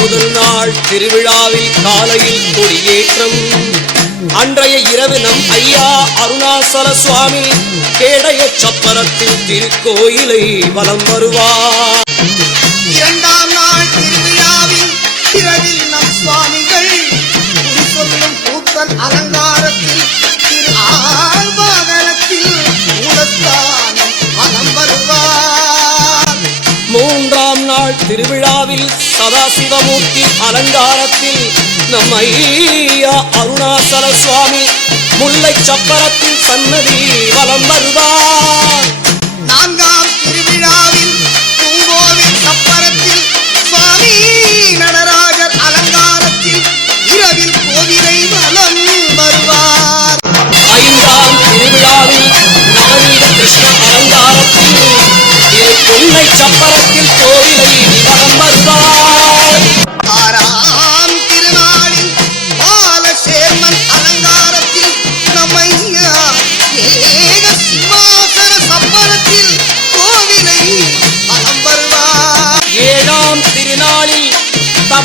முதல் நாள் திருவிழாவில் காலையில் கொடியேற்றம். அன்றைய இரவு நம் ஐயா அருணாசல சுவாமி கேடைய சப்பரத்தில் திருக்கோயிலை வலம் வருவார். இரண்டாம் நாள் திருவிழாவில் இரவில் நம் சுவாமிகள் குறி சொல்லும் பூக்கள் அலங்காரத்தில் மூன்றாம் நாள் திருவிழாவில் சதாசிவமூர்த்தி அலங்காரத்தில் நம் ஐயா அருணாசல சுவாமி முல்லை சப்பரத்தில் சன்னதி வலம் வருவார். நான்காம் திருவிழாவில் பூங்கோவில் சப்பரத்தில் சுவாமி நடராஜர் அலங்காரத்தில் இரவில் கோவிலை வலம் வருவார். ஐந்தாம் திருவிழாவில் நவநீத கிருஷ்ண அலங்காரத்தில் முல்லை சப்பரத்தில்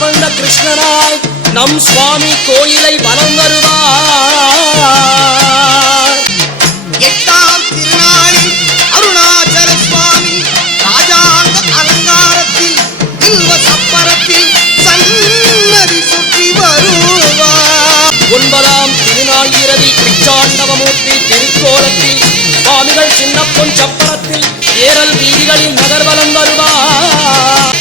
தவழ்ந்த கிருஷ்ணனாய் நம் சுவாமி கோயிலை வலம் வருவார் எட்டாம் திருநாளில் அருணாச்சல சுவாமி ராஜாங்க அலங்காரத்தில் இல்வ சப்பரத்தில் சன்னதி சுற்றி வருவார். ஒன்பதாம் திருநாள் இரவில் பிச்சாண்டவமூர்த்தி திருக்கோலத்தில் சுவாமிகள் சின்னப்பொன் சப்பரத்தில் ஏரல் வீதிகளில் நகர்வலம் வருவார்.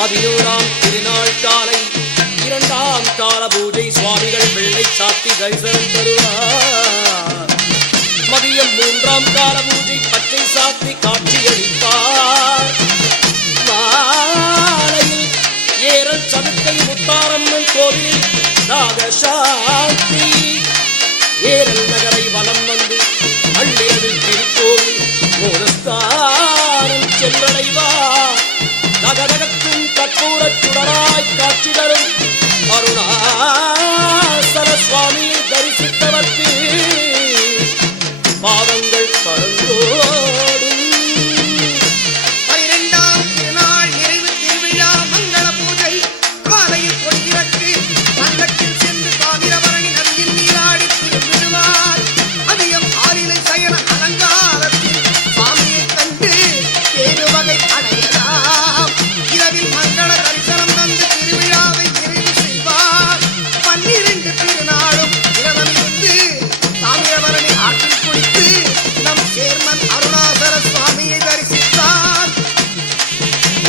பதினோராம் திருநாள் காலை. இரண்டாம் கால பூஜை சுவாமிகள் வெள்ளை சாத்தி தரிசனம் தருவார். மதியம் மூன்றாம் கால பூஜை பச்சை சாத்தி காட்சியளிப்பார். மாலையில் ஏரல் சதுக்கை முத்தாரம்மன் கோவிலில் நாகசா கற்பூரச் சுடராய் காட்சி தரும். அருணாசல சுவாமி தரிசித்தவர்க்கு பாவங்கள் பறந்தோ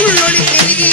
உள்ளொளி பெருகி